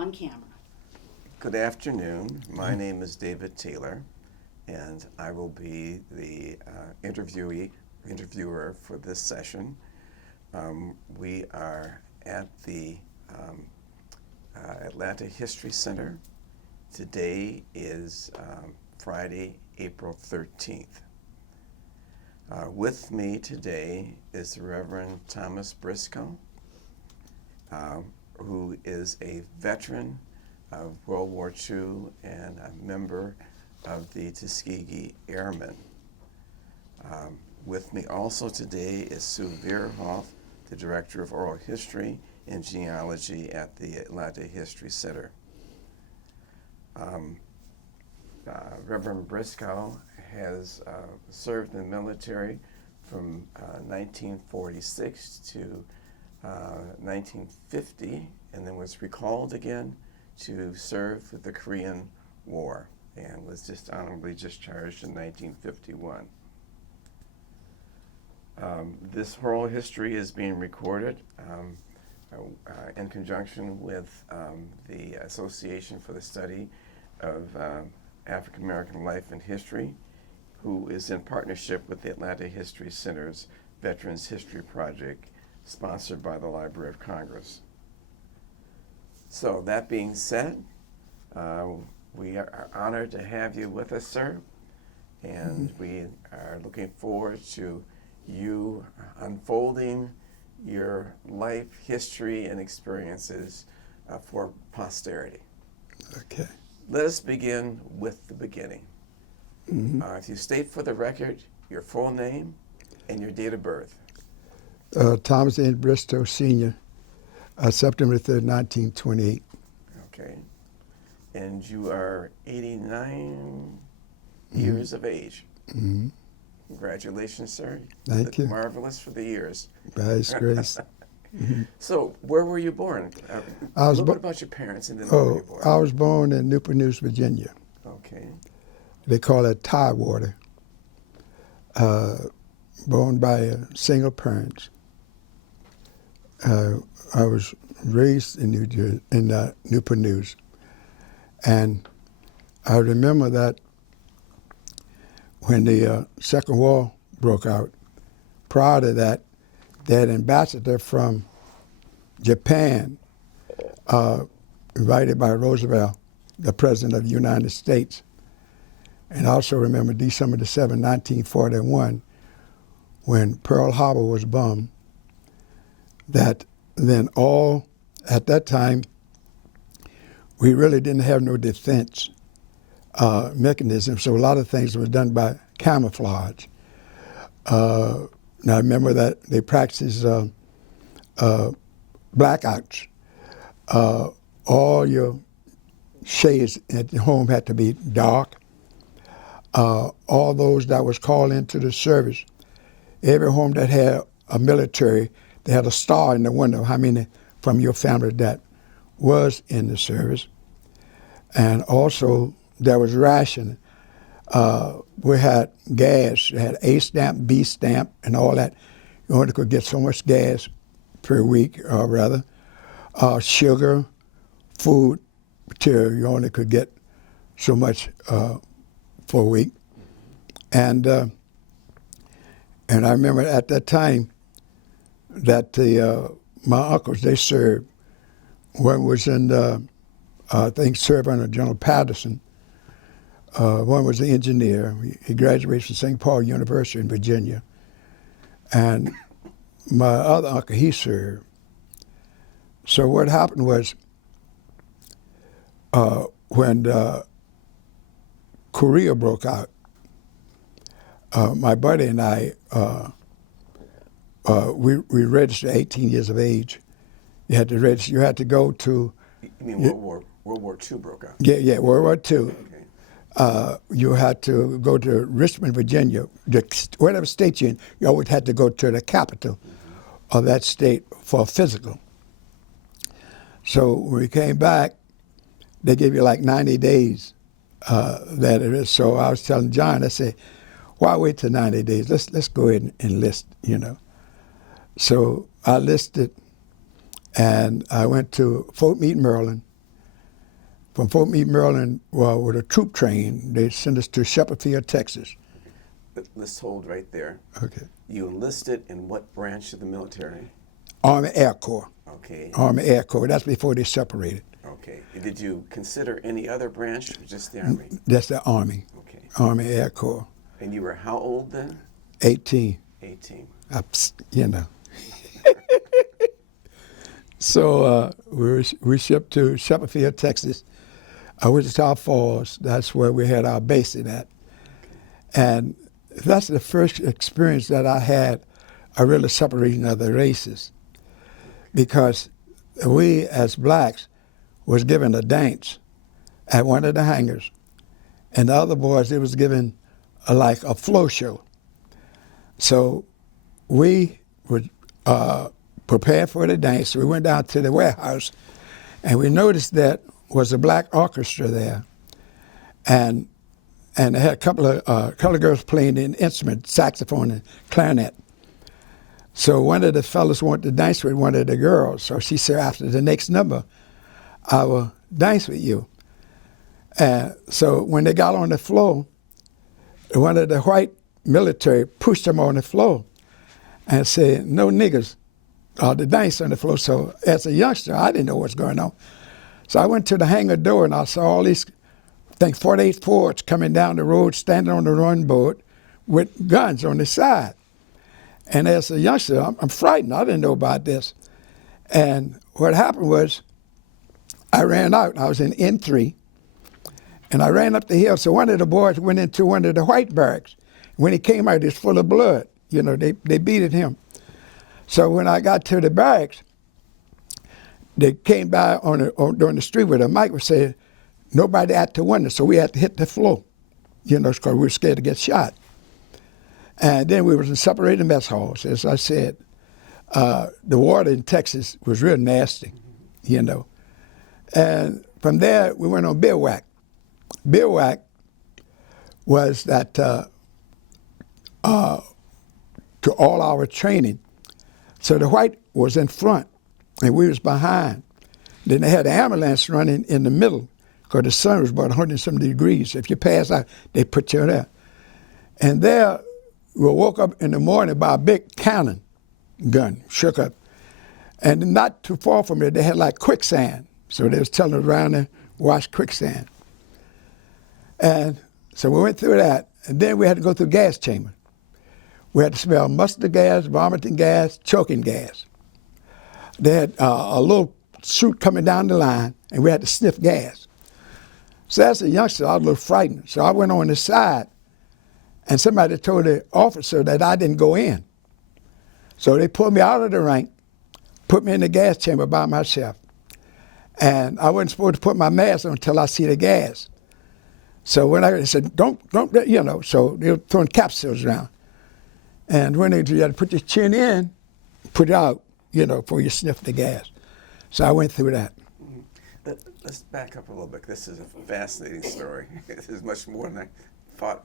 on camera. Good afternoon. My name is David Taylor, and I will be the interviewer for this session. We are at the Atlanta History Center. Today is Friday, April 13th. With me today is Reverend Thomas Bristow, who is a veteran of World War II and a member of the Tuskegee Airmen. With me also today is Sue Veerhoff, the Director of Oral History and Genealogy at the Atlanta History Center. Reverend Bristow has served in the military from 1946 to 1950, and then was recalled again to serve with the Korean War, and was just honorably discharged in 1951. This oral history is being recorded in conjunction with the Association for the Study of African-American Life and History, who is in partnership with the Atlanta History Center's Veterans History Project, sponsored by the Library of Congress. So that being said, we are honored to have you with us, sir, and we are looking forward to you unfolding your life, history, and experiences for posterity. Okay. Let us begin with the beginning. If you state for the record your full name and your date of birth. Thomas N. Bristow, Sr., September 3rd, 1928. Okay. And you are 89 years of age. Congratulations, sir. Thank you. Marvelous for the years. By His grace. So, where were you born? I was a little bit about your parents and then where were you born? I was born in Newport News, Virginia. Okay. They call it Tidewater. Born by single parents. I was raised in Newport News, and I remember that when the Second War broke out, prior to that, they had an ambassador from Japan, invited by Roosevelt, the President of the United States. And I also remember December the 7th, 1941, when Pearl Harbor was bombed, that then at that time, we really didn't have no defense mechanism, so a lot of things were done by camouflage. Now I remember that they practiced blackouts. All your shades at your home had to be dark. All those that was called into the service, every home that had a military, they had a star in the window, how many from your family that was in the service. And also there was rationing. We had gas, we had A stamp, B stamp, and all that. You only could get so much gas per week, or rather. Sugar, food material, you only could get so much for a week. And I remember at that time that my uncles, they served. One was in, I think, served under General Patterson. One was an engineer. He graduated from St. Paul University in Virginia. And my other uncle, he served. So what happened was when Korea broke out, my buddy and I, we registered 18 years of age. You had to register. You had to go to. You mean World War II broke out? Yeah, World War II. Okay. You had to go to Richmond, Virginia. Whatever state you're in, you always had to go to the capital of that state for a physical. So when we came back, they gave you like 90 days. That it is. So I was telling John, I said, why wait till 90 days? Let's go ahead and enlist, you know. So I enlisted, and I went to Fort Meade, Maryland, from Fort Meade, Maryland, with a troop train. They sent us to Shepherd Field, Texas. Let's hold right there. Okay. You enlisted in what branch of the military? Army Air Corps. Okay. Army Air Corps. That's before they separated. Okay. Did you consider any other branch or just the Army? That's the Army. Okay. Army Air Corps. And you were how old then? 18. 18. You know. So we shipped to Shepherd Field, Texas, Wichita Falls. That's where we had our base at. And that's the first experience that I had a real separation of the races, because we as blacks was given a dance at one of the hangars, and the other boys, it was given like a flow show. So we were prepared for the dance. We went down to the warehouse, and we noticed that was a black orchestra there, and they had a couple of colored girls playing an instrument, saxophone and clarinet. So one of the fellas wanted to dance with one of the girls. So she said, after the next number, I will dance with you. And so when they got on the floor, one of the white military pushed them on the floor and said, no niggers, to dance on the floor. So as a youngster, I didn't know what's going on. So I went to the hangar door and I saw all these, I think 48 Fords coming down the road, standing on the run board with guns on the side. And as a youngster, I'm frightened. I didn't know about this. And what happened was I ran out. I was in N3, and I ran up the hill. So one of the boys went into one of the white barracks. When he came out, he was full of blood. You know, they beated him. So when I got to the barracks, they came by on the street with a mic and said, nobody at the window, so we had to hit the floor, you know, because we were scared to get shot. And then we was in separated mess halls. As I said, the water in Texas was real nasty, you know. And from there, we went on bivouac. Bivouac was that to all our training. So the white was in front, and we was behind. Then they had the ambulance running in the middle, because the sun was about 170 degrees. If you pass out, they put you there. And there, we woke up in the morning by a big cannon gun, shook up. And not too far from it, they had like quicksand. So they was telling us around there, watch quicksand. And so we went through that, and then we had to go through gas chamber. We had to smell mustard gas, vomiting gas, choking gas. They had a little chute coming down the line, and we had to sniff gas. So as a youngster, I was a little frightened. So I went on the side, and somebody told the officer that I didn't go in. So they pulled me out of the rank, put me in the gas chamber by myself. And I wasn't supposed to put my mask on until I see the gas. So when they said, don't, you know, so they were throwing capsules around. And when you had to put your chin in, put it out, you know, before you sniff the gas. So I went through that. Let's back up a little bit. This is a fascinating story. This is much more than I thought.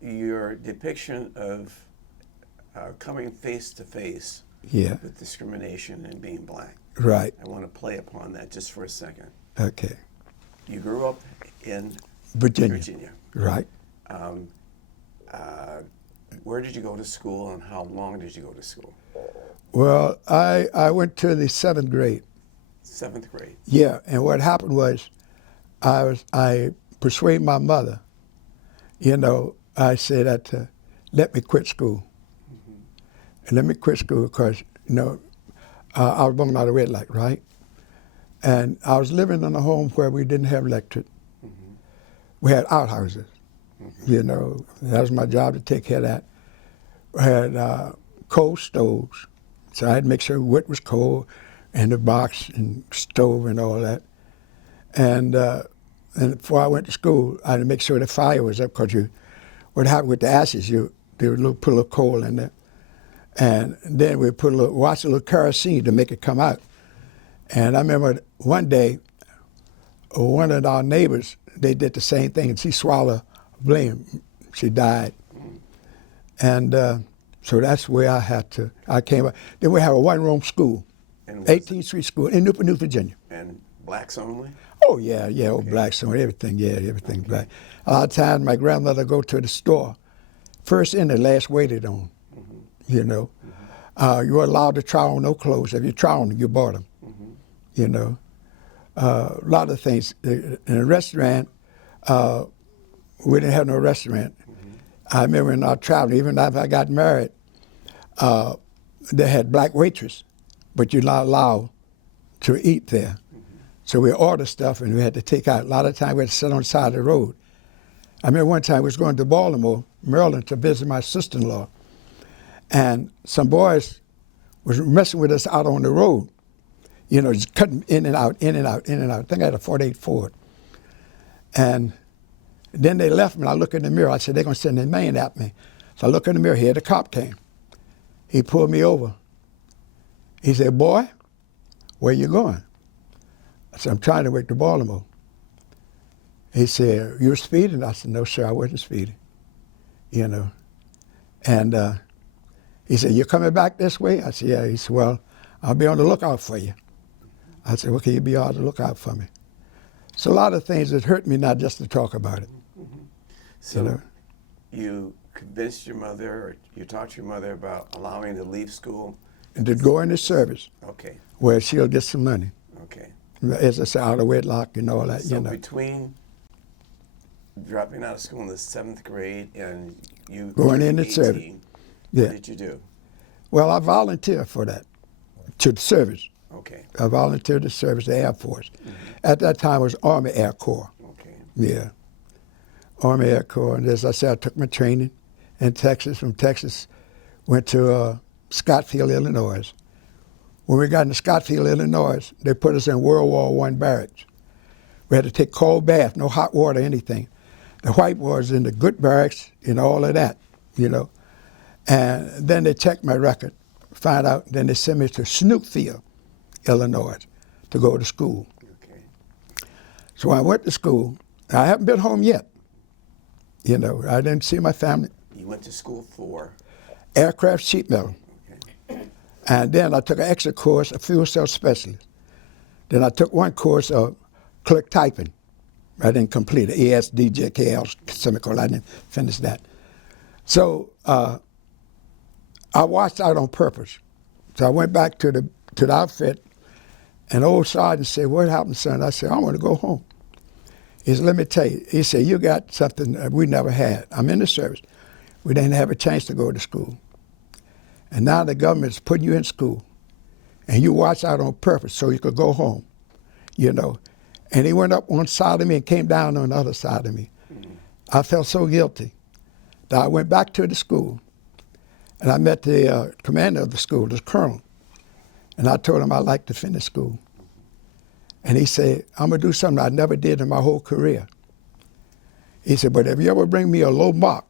Your depiction of coming face to face with discrimination and being black. Right. I want to play upon that just for a second. Okay. You grew up in Virginia. Right. Where did you go to school, and how long did you go to school? Well, I went to the 7th grade. 7th grade? Yeah, and what happened was I persuaded my mother. You know, I said that let me quit school. Mm-hmm. And let me quit school because, you know, I was born out of wedlock, right? And I was living in a home where we didn't have electric. Mm-hmm. We had outhouses. Mm-hmm. You know, that was my job to take care of that. We had coal stoves. So I had to make sure wood was cold, and the box and stove and all that. And before I went to school, I had to make sure the fire was up, because what happened with the ashes, they would put a little coal in there. And then we put watch a little kerosene to make it come out. And I remember one day, one of our neighbors, they did the same thing, and she swallowed blame. She died. And so that's where I came up. Then we had a one-room school. And was it- 18th Street School in Newport News, Virginia. and blacks only? Oh, yeah, old blacks and everything, everything black. A lot of times my grandmother go to the store, first in and last waited on, you know. You were allowed to try on no clothes. If you try on them, you bought them, you know. A lot of things. In a restaurant, we didn't have no restaurant. I remember in our travel, even after I got married, they had black waitress, but you're not allowed to eat there. So we ordered stuff and we had to take out. A lot of times we had to sit on the side of the road. I remember one time we was going to Baltimore, Maryland, to visit my sister-in-law. And some boys was messing with us out on the road, you know, just cutting in and out, in and out, in and out. I think I had a 48 Ford. And then they left me, and I looked in the mirror. I said, they're going to send their man at me. So I looked in the mirror. Here the cop came. He pulled me over. He said, boy, where you going? I said, I'm trying to work to Baltimore. He said, you were speeding? I said, no, sir, I wasn't speeding, you know. And he said, you're coming back this way? I said, yeah. He said, well, I'll be on the lookout for you. I said, well, can you be on the lookout for me? So a lot of things that hurt me not just to talk about it. So You know? you convinced your mother, or you talked to your mother about allowing you to leave school? And to go into service Okay, where she'll get some money. okay. As I say, out of wedlock and all that, So you know. between dropping out of school in the 7th grade and you Going turning into service. 18, Yeah. what did you do? Well, I volunteered for that, to the service. Okay, I volunteered to service the Air Force. At that time, it was Army Air Corps. okay. Yeah. Army Air Corps. And as I said, I took my training in Texas. From Texas, went to Scottsfield, Illinois. When we got into Scottsfield, Illinois, they put us in World War I barracks. We had to take cold bath, no hot water, anything. The white was in the good barracks and all of that, you know. And then they checked my record, find out, then they sent me to Snoopfield, Illinois, to go to school. Okay. So I went to school. I haven't been home yet. You know, I didn't see my family. You went to school for? Aircraft sheet metal. Okay. And then I took an extra course, a fuel cell specialist. Then I took one course of clerk typing. I didn't complete it, ESDJKL semicolon. I didn't finish that. So I watched out on purpose. So I went back to the outfit, and old sergeant said, what happened, son? I said, I want to go home. He said, let me tell you. He said, you got something that we never had. I'm in the service. We didn't have a chance to go to school. And now the government's putting you in school, and you watch out on purpose so you could go home, you know. And he went up one side of me and came down on the other side of me. I felt so guilty that I went back to the school, and I met the commander of the school, the colonel, and I told him I'd like to finish school. And he said, I'm going to do something I never did in my whole career. He said, but if you ever bring me a low mark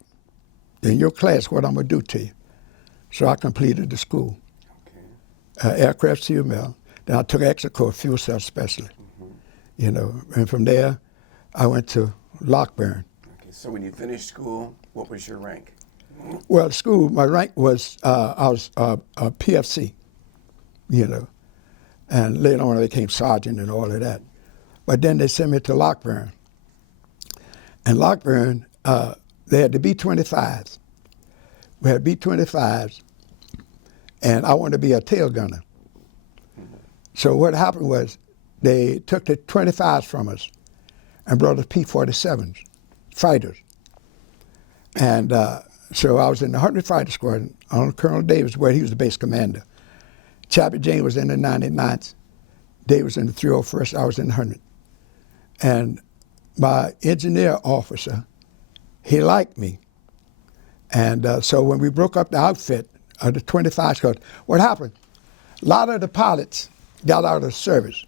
in your class, what I'm going to do to you? So I completed the school, aircraft CML. Then I took extra course, fuel cell specialist, you know. And from there, I went to Lockburn. Okay. So when you finished school, what was your rank? Well, school, my rank was, I was a PFC, you know. And later on I became sergeant and all of that. But then they sent me to Lockburn. And Lockburn, they had the B-25s. We had B-25s, and I wanted to be a tail gunner. So what happened was they took the 25s from us and brought us P-47s, fighters. And so I was in the 100 Fighter Squadron on Colonel Davis, where he was the base commander. Chappie Jane was in the 99th. Dave was in the 301st. I was in the 100. And my engineer officer, he liked me. And so when we broke up the outfit of the 25 squad, what happened? A lot of the pilots got out of service,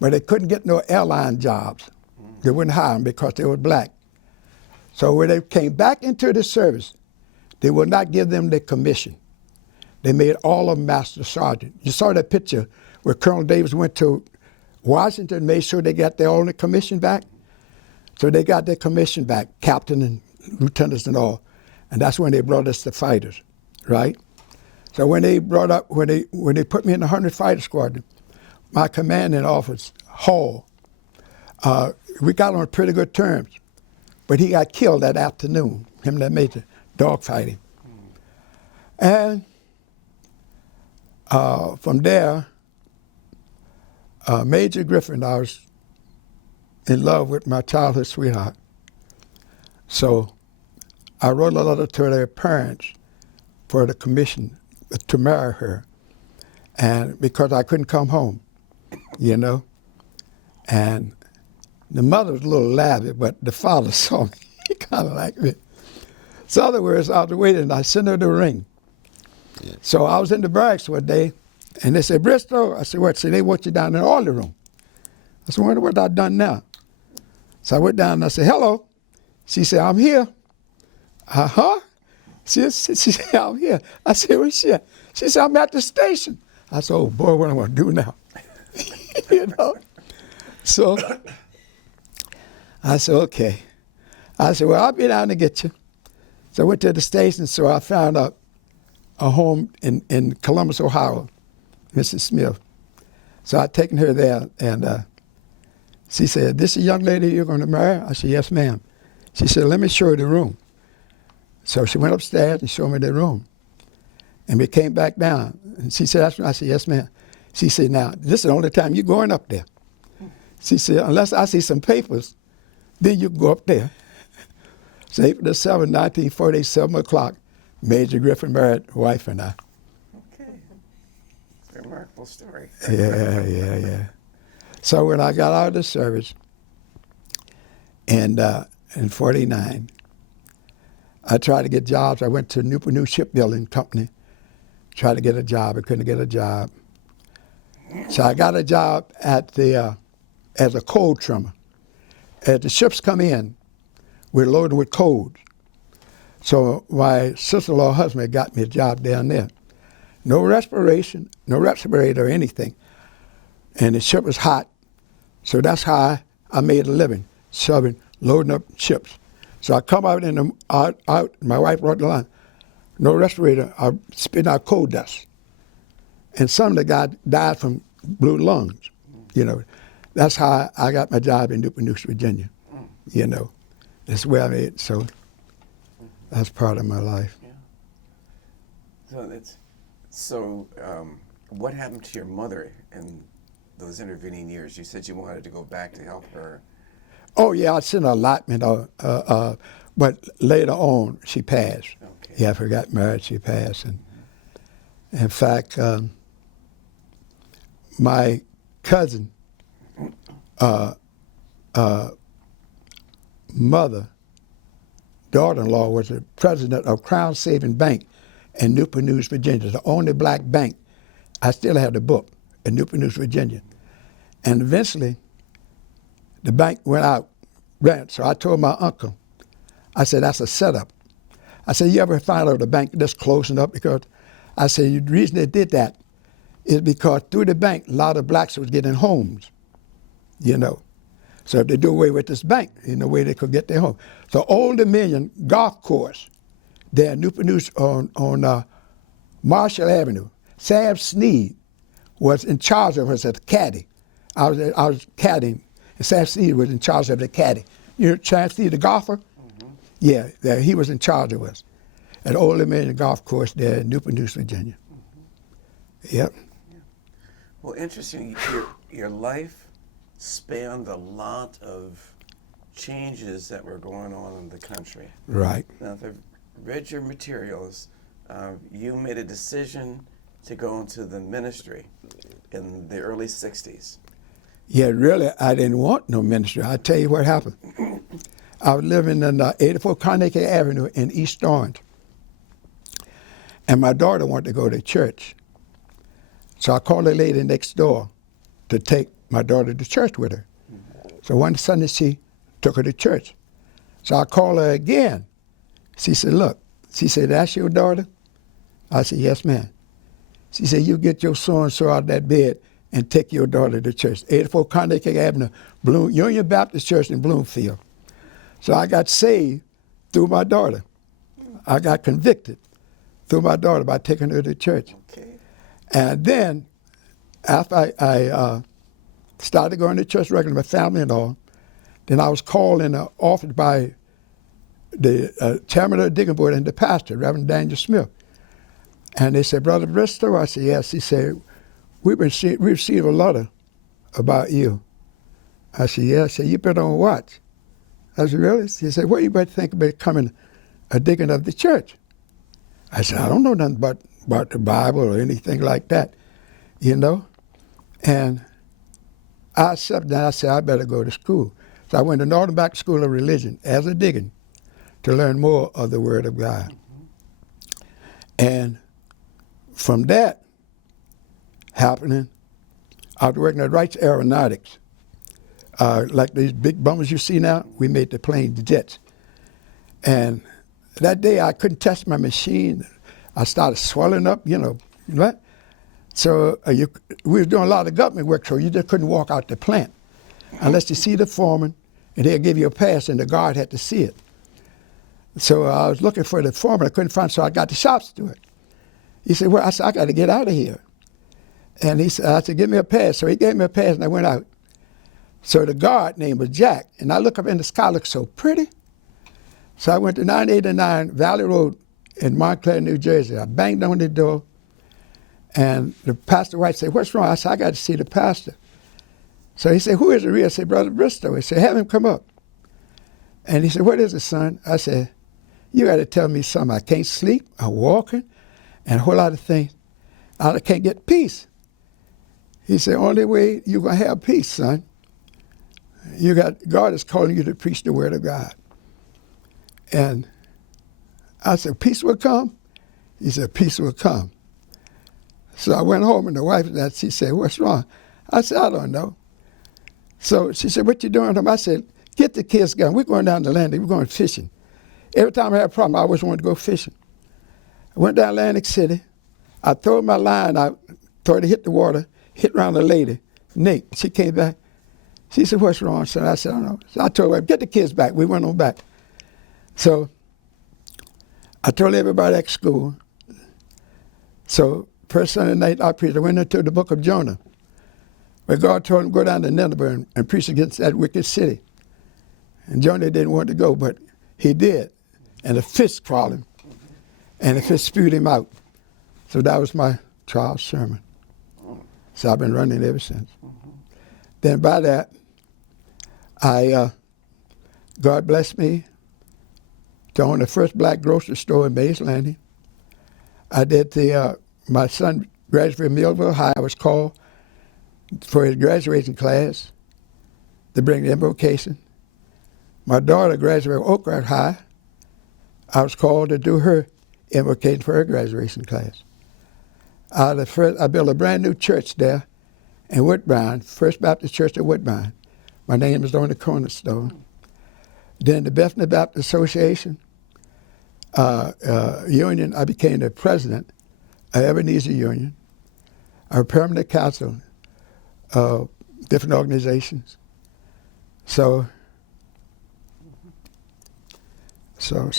but they couldn't get no airline jobs. They wouldn't hire them because they were black. So when they came back into the service, they would not give them the commission. They made all of them master sergeant. You saw that picture where Colonel Davis went to Washington, made sure they got their only commission back. So they got their commission back, captain and lieutenants and all. And that's when they brought us the fighters, right? So when they put me in the 100th Fighter Squadron, my commanding officer, Hall, we got on pretty good terms, but he got killed that afternoon, him that made the dogfighting. And from there, Major Griffin, I was in love with my childhood sweetheart. So I wrote a letter to their parents for the commission to marry her, and because I couldn't come home, you know. And the mother was a little lavish, but the father saw me. He kind of liked me. So in other words, I was waiting, and I sent her the ring. Yeah. So I was in the barracks one day, and they said, Bristow. I said, what? See, they want you down in the order room. I said, wonder what I've done now. So I went down and I said, hello. She said, I'm here. Uh-huh. She said, I'm here. I said, where's she at? She said, I'm at the station. I said, oh, boy, what am I going to do now? You know? So I said, okay. I said, well, I'll be down to get you. So I went to the station, so I found a home in Columbus, Ohio, Mrs. Smith. So I'd taken her there, and she said, this is a young lady you're going to marry? I said, yes, ma'am. She said, let me show you the room. So she went upstairs and showed me the room. And we came back down. And she said, I said, yes, ma'am. She said, now, this is the only time you're going up there. She said, unless I see some papers, then you can go up there. So April the 7th, 1940, 7 o'clock, Major Griffin married wife and I. Okay. It's a remarkable story. Yeah. So when I got out of the service in 49, I tried to get jobs. I went to New Shipbuilding Company, tried to get a job. I couldn't get a job. So I got a job at the as a coal trimmer. As the ships come in, we're loaded with coals. So my sister-in-law husband got me a job down there. No respiration, no respirator or anything. And the ship was hot. So that's how I made a living, loading up ships. So I come out out, my wife brought the line, no respirator, I spit out coal dust. And some of the guys died from blue lungs, you know. That's how I got my job in Newport News, Virginia, you know. That's where I made, so that's part of my life. Yeah. So what happened to your mother in those intervening years? You said you wanted to go back to help her. Oh, yeah, I sent an allotment, but later on, she passed. Okay. Yeah, after I got married, she passed. And in fact, my cousin, mother, daughter-in-law was the president of Crown Saving Bank in Newport News, Virginia, the only black bank. I still have the book in Newport News, Virginia. And eventually, the bank went out, ran. So I told my uncle, I said, that's a setup. I said, you ever find out the bank just closing up? Because I said, the reason they did that is because through the bank, a lot of blacks was getting homes, you know. So if they do away with this bank, in a way they could get their home. So Old Dominion Golf Course there in Newport News on Marshall Avenue, Sam Sneed was in charge of us as a caddy. I was caddying, and Sam Sneed was in charge of the caddy. You know Sam Sneed, the golfer? Mm-hmm. Yeah, he was in charge of us at Old Dominion Golf Course there in Newport News, Virginia. Mm-hmm. Yep. Yeah. Well, interesting. Your life spanned a lot of changes that were going on in the country. Right. Now, if I've read your materials, you made a decision to go into the ministry in the early 60s. Yeah, really, I didn't want no ministry. I'll tell you what happened. I was living in 84 Carnegie Avenue in East Orange, and my daughter wanted to go to church. So I called a lady next door to take my daughter to church with her. So one Sunday she took her to church. So I called her again. She said, look, she said, that's your daughter? I said, yes, ma'am. She said, you get your so-and-so out of that bed and take your daughter to church. 84 Carnegie Avenue, Union Baptist Church in Bloomfield. So I got saved through my daughter. I got convicted through my daughter by taking her to church. Okay. And then after I started going to church regularly, my family and all, then I was called in the office by the chairman of the deacon board and the pastor, Reverend Daniel Smith. And they said, Brother Bristow? I said, yes. He said, we received a letter about you. I said, yeah. I said, you been on watch. I said, really? He said, what do you better think about becoming a deacon of the church? I said, I don't know nothing about the Bible or anything like that, you know? And I accepted that. I said, I better go to school. So I went to Northern Baptist School of Religion as a deacon to learn more of the Word of God. And from that happening, I was working at Wright's Aeronautics. Like these big bombers you see now, we made the planes, the jets. And that day I couldn't test my machine. I started swelling up, you know, right? So we were doing a lot of government work, so you just couldn't walk out the plant unless you see the foreman, and they'll give you a pass, and the guard had to see it. So I was looking for the foreman. I couldn't find, so I got the shop steward. He said, well, I said, I got to get out of here. And he said, I said, give me a pass. So he gave me a pass, and I went out. So the guard name was Jack, and I look up in the sky, looked so pretty. So I went to 989 Valley Road in Montclair, New Jersey. I banged on the door, and the pastor White said, what's wrong? I said, I got to see the pastor. So he said, who is it real? I said, Brother Bristow. He said, have him come up. And he said, what is it, son? I said, you got to tell me something. I can't sleep, I'm walking, and a whole lot of things. I can't get peace. He said, only way you're going to have peace, son, God is calling you to preach the Word of God. And I said, peace will come? He said, peace will come. So I went home, and the wife, she said, what's wrong? I said, I don't know. So she said, what you doing? I said, get the kids going. We're going down the landing. We're going fishing. Every time I had a problem, I always wanted to go fishing. I went down Atlantic City. I threw my line out, thought it hit the water, hit around a lady, Nate. She came back. She said, what's wrong, son? I said, I don't know. So I told her, get the kids back. We went on back. So I told everybody at school. So first Sunday night I preached. I went into the book of Jonah, where God told him to go down to Nineveh and preach against that wicked city. And Jonah didn't want to go, but he did. And the fish crawled him, and the fish spewed him out. So that was my trial sermon. So I've been running ever since. Then by that, God blessed me to own the first black grocery store in Mays Landing. I did my son graduated from Millville High. I was called for his graduation class to bring the invocation. My daughter graduated from Oak Grove High. I was called to do her invocation for her graduation class. I built a brand new church there in Woodbine, First Baptist Church of Woodbine. My name is on the cornerstone. Then the Bethany Baptist Association Union, I became the president of Ebenezer Union, our permanent council of different organizations. So it's a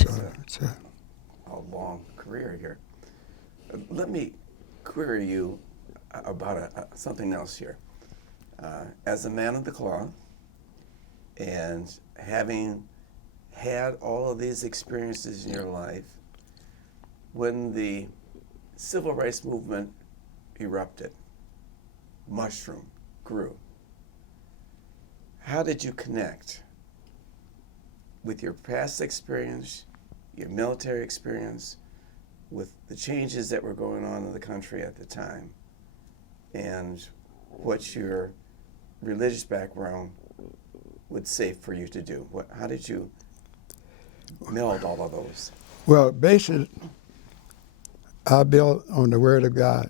long career here. Let me query you about something else here. As a man of the cloth, and having had all of these experiences in your life, when the civil rights movement erupted, mushroomed, grew, how did you connect with your past experience, your military experience, with the changes that were going on in the country at the time, and what your religious background would say for you to do? How did you meld all of those? Well, basically, I built on the Word of God,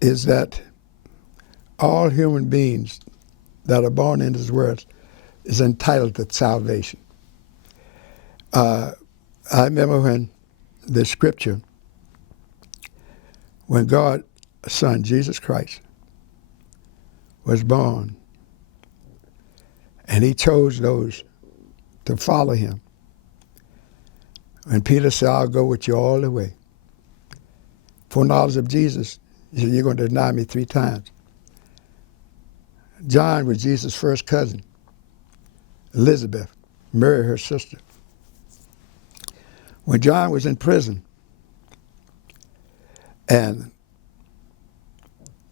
is that all human beings that are born in this world is entitled to salvation. I remember when the scripture, when God's Son, Jesus Christ, was born, and he chose those to follow him. And Peter said, I'll go with you all the way. For knowledge of Jesus, he said, you're going to deny me 3 times. John was Jesus' first cousin. Elizabeth, Mary, her sister. When John was in prison, and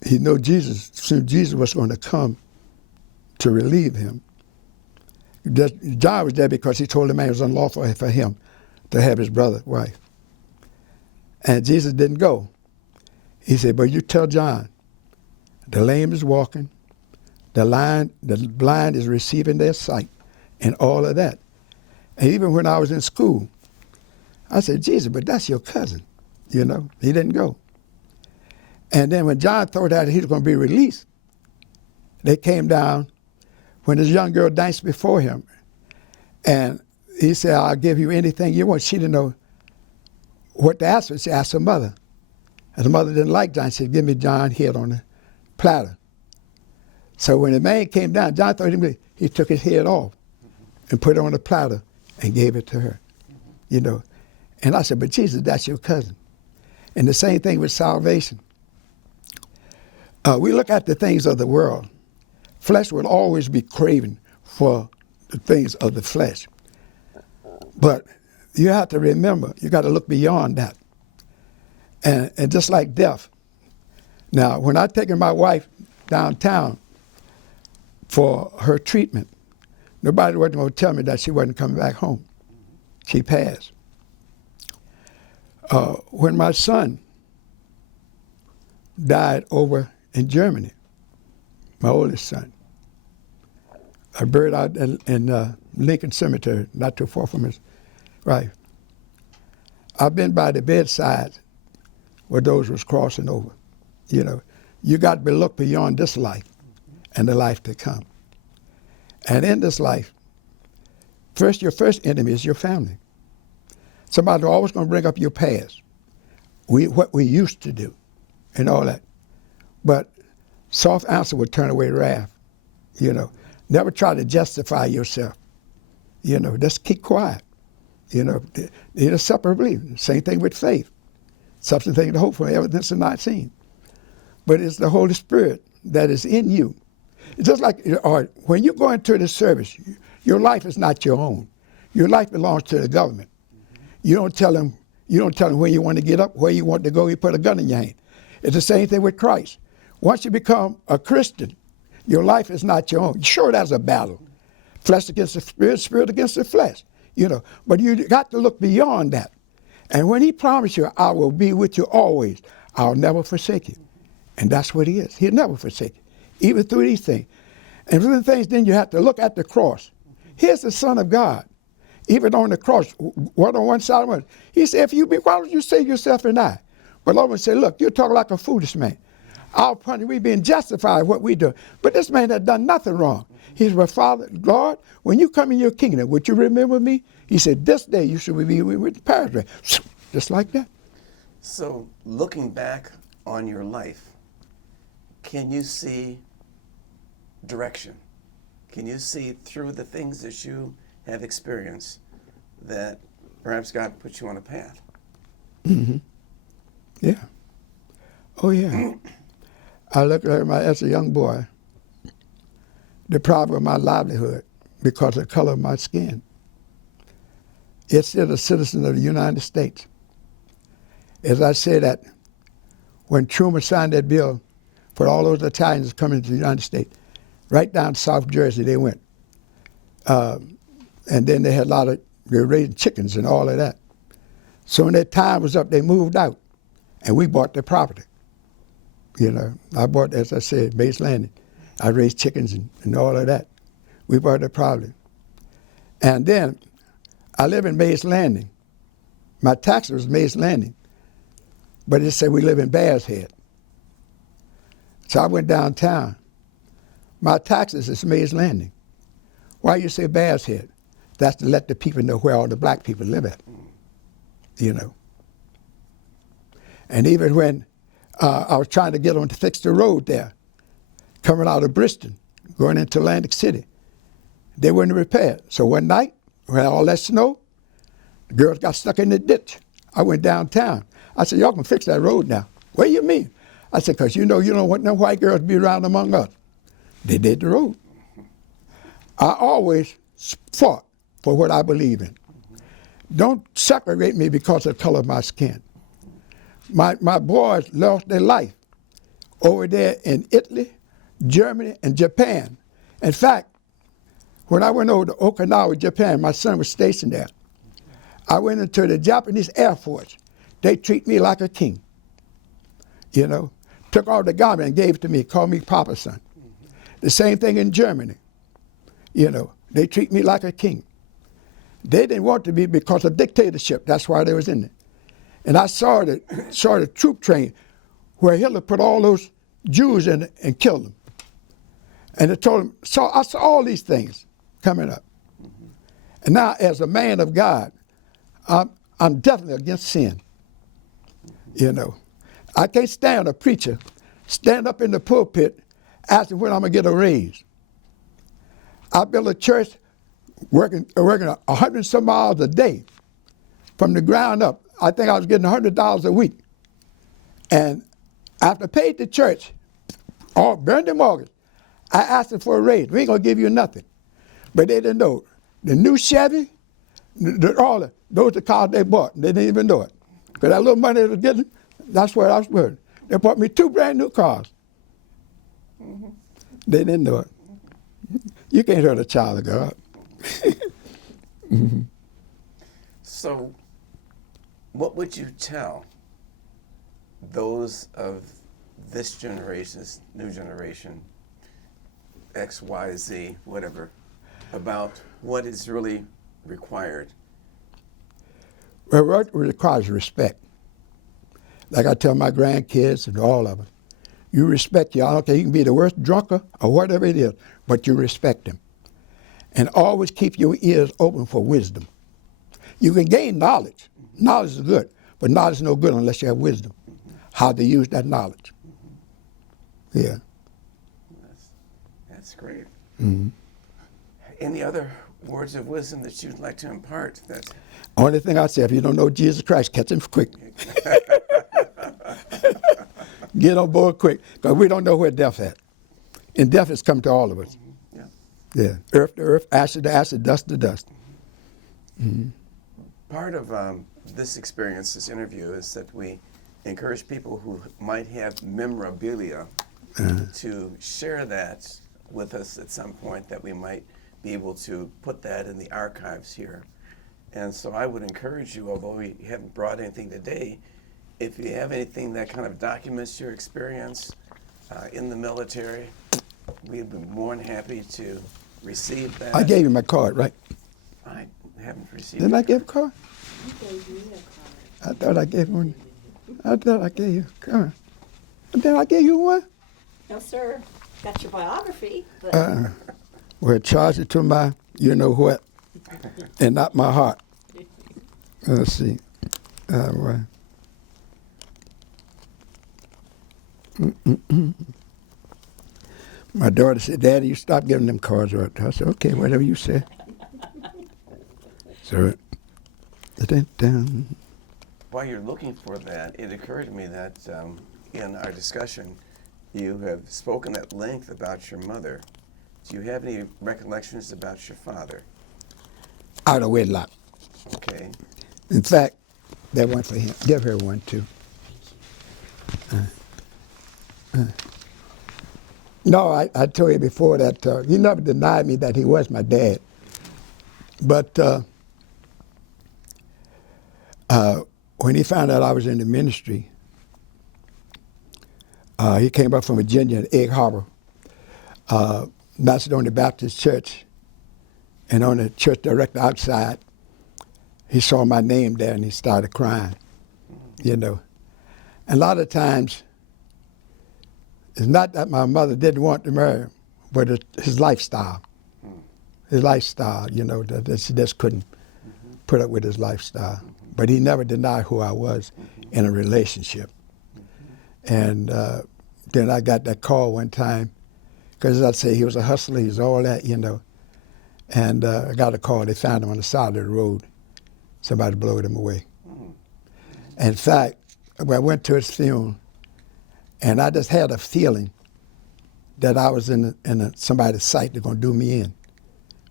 he knew Jesus, soon Jesus was going to come to relieve him. John was there because he told the man it was unlawful for him to have his brother's wife. And Jesus didn't go. He said, but you tell John, the lame is walking, the blind is receiving their sight, and all of that. And even when I was in school, I said, Jesus, but that's your cousin. You know, he didn't go. And then when John thought that he was going to be released, they came down when this young girl danced before him. And he said, I'll give you anything you want. She didn't know what to ask for. She asked her mother. And the mother didn't like John. She said, give me John's head on a platter. So when the man came down, John thought he took his head off and put it on a platter and gave it to her. You know. And I said, but Jesus, that's your cousin. And the same thing with salvation. We look at the things of the world. Flesh will always be craving for the things of the flesh. But you have to remember, you got to look beyond that. And just like death. Now, when I taken my wife downtown for her treatment, nobody wasn't going to tell me that she wasn't coming back home. She passed. When my son died over in Germany, my oldest son, I buried out in Lincoln Cemetery, not too far from his wife. I've been by the bedside where those was crossing over. You know, you got to look beyond this life and the life to come. And in this life, your first enemy is your family. Somebody's always going to bring up your past, what we used to do, and all that. But soft answer would turn away wrath. You know, never try to justify yourself. You know, just keep quiet. You know, they're a separate belief. Same thing with faith. Substance thing to hope for, evidence is not seen. But it's the Holy Spirit that is in you. It's just like when you go into the service, your life is not your own. Your life belongs to the government. You don't tell them where you want to get up, where you want to go. You put a gun in your hand. It's the same thing with Christ. Once you become a Christian, your life is not your own. Sure, that's a battle. Flesh against the spirit, spirit against the flesh. You know, but you got to look beyond that. And when he promised you, I will be with you always, I'll never forsake you. And that's what he is. He'll never forsake you, even through these things. And through the things, then you have to look at the cross. Here's the Son of God. Even on the cross, one on one side of one. He said, why don't you save yourself and I? But Lord would say, look, you talk like a foolish man. Our punish, we being justified what we do. But this man had done nothing wrong. He said, well, Father, Lord, when you come in your kingdom, would you remember me? He said, this day you should be with the paradise. Just like that. So looking back on your life, can you see direction? Can you see through the things that you have experienced that perhaps God put you on a path? Mm-hmm. Yeah. Oh, yeah. I looked at as a young boy, deprived of my livelihood because of the color of my skin. Yet still a citizen of the United States. As I said that when Truman signed that bill for all those Italians coming to the United States, right down to South Jersey they went. And then they had they were raising chickens and all of that. So when their time was up, they moved out, and we bought their property. You know, I bought, as I said, Mays Landing. I raised chickens and all of that. We bought their property. And then I live in Mays Landing. My tax was Mays Landing, but it said we live in Bears Head. So I went downtown. My taxes is Mays Landing. Why you say Bears Head? That's to let the people know where all the black people live at, you know. And even when I was trying to get them to fix the road there, coming out of Bristow, going into Atlantic City, they wouldn't repair it. So one night, we had all that snow, The girls got stuck in the ditch. I went downtown. I said, y'all can fix that road now. What do you mean? I said, because you don't want no white girls to be around among us. They did the road. I always fought for what I believe in. Don't segregate me because of the color of my skin. My boys lost their life over there in Italy, Germany, and Japan. In fact, when I went over to Okinawa, Japan, my son was stationed there. I went into the Japanese Air Force. They treat me like a king. You know, took all the garment and gave it to me, called me Papa Son. The same thing in Germany. You know, they treat me like a king. They didn't want to be because of dictatorship. That's why they was in it. And I saw the troop train where Hitler put all those Jews in it and killed them. And it told them, so I saw all these things coming up. And now as a man of God, I'm definitely against sin. You know, I can't stand a preacher stand up in the pulpit asking when I'm gonna get a raise. I built a church working 100 some miles a day from the ground up. I think I was getting $100 a week. And after I paid the church, all burned the mortgage, I asked them for a raise. We ain't gonna give you nothing. But they didn't know. The new Chevy, those are the cars they bought. They didn't even know it. Because that little money they was getting, that's where I was working. They bought me 2 brand new cars. They didn't know it. You can't hurt a child of God. So, what would you tell those of this generation, this new generation, X, Y, Z, whatever, about what is really required? Well, what requires respect. Like I tell my grandkids and all of them, you respect y'all. Okay, you can be the worst drunker or whatever it is, but you respect them. And always keep your ears open for wisdom. You can gain knowledge. Knowledge is good, but knowledge is no good unless you have wisdom. How to use that knowledge. Yeah. That's great. Mm-hmm. Any other words of wisdom that you'd like to impart? That only thing I say, if you don't know Jesus Christ, catch him quick. Get on board quick, because we don't know where death at. And death has come to all of us. Yeah. Yeah. Earth to earth, ashes to ashes, dust to dust. Mm-hmm. Part of this experience, this interview, is that we encourage people who might have memorabilia to share that with us at some point, that we might be able to put that in the archives here. And so I would encourage you, although we haven't brought anything today, if you have anything that kind of documents your experience in the military, we'd be more than happy to receive that. I gave you my card, right? I haven't received Didn't it. I give a card? You gave me a card. I thought I gave one. I thought I gave you a card. Did I give you one? No, sir. Got your biography, but Well, charge it to my you-know-what and not my heart. Let's see. Well. My daughter said, Daddy, you stop giving them cards right. I said, okay, whatever you say. So, While you're looking for that, it occurred to me that in our discussion, you have spoken at length about your mother. Do you have any recollections about your father? out of wedlock. Okay. In fact, that one for him. Give her one too. No, I told you before that he never denied me that he was my dad. But when he found out I was in the ministry, he came up from Virginia in Egg Harbor, Macedonia Baptist Church, and on the church director outside, he saw my name there and he started crying, you know. And a lot of times, it's not that my mother didn't want to marry him, but his lifestyle. His lifestyle, you know, that she just couldn't put up with his lifestyle. But he never denied who I was in a relationship. And then I got that call one time, because as I say, he was a hustler, he was all that, you know. And I got a call, they found him on the side of the road, somebody blowed him away. Mm. In fact, I went to his funeral, and I just had a feeling that I was in somebody's sight that's going to do me in.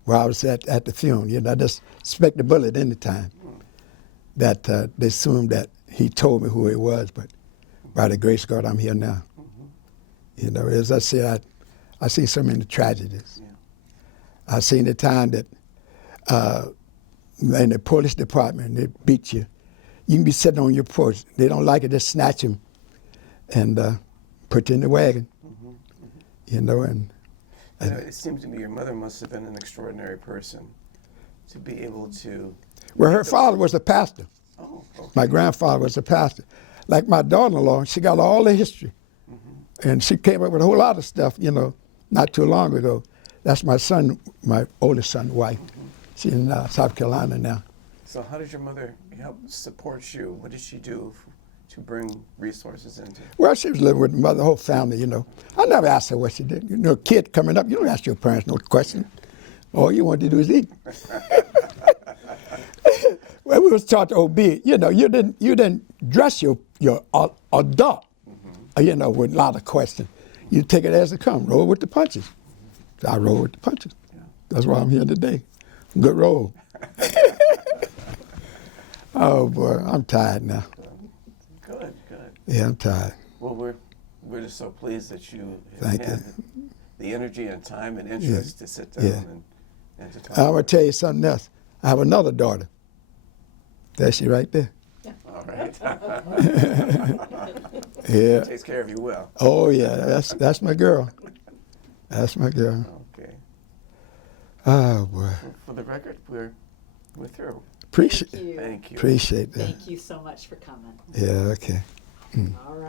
Where I was at the funeral, I just expect the bullet any time. That they assumed that he told me who he was, but by the grace of God, I'm here now. Mm-hmm. As I said, I see so many tragedies. Yeah. I've seen the time that in the police department, they beat you. You can be sitting on your porch. They don't like it, just snatch him and put you in the wagon. Mm-hmm. And it seems to me your mother must have been an extraordinary person to be able to. well, her father was a pastor. Oh, okay. My grandfather was a pastor. Like my daughter-in-law, she got all the history. Mm-hmm. And she came up with a whole lot of stuff, not too long ago. That's my son, my oldest son's wife. Mm-hmm. She's in South Carolina now. So how did your mother help support you? What did she do to bring resources into? Well, she was living with the mother, the whole family, I never asked her what she did. A kid coming up, you don't ask your parents no question. All you want to do is eat. Well, we was taught to obey. You didn't dress your adult, with a lot of questions. You take it as it comes. Roll with the punches. So I roll with the punches. Yeah. That's why I'm here today. Good roll. Oh boy, I'm tired now. Good. Yeah, I'm tired. Well, we're just so pleased that you Thank had you. the energy and time and interest to sit down Yeah. and to talk. I'm gonna tell you something else. I have another daughter. There she right there. All right. Yeah. Takes care of you well. Oh yeah, that's my girl. That's my girl. Okay. Oh boy. For the record, we're through. Appreciate Thank you. Thank you. appreciate that. Thank you so much for coming. Yeah, okay. All right.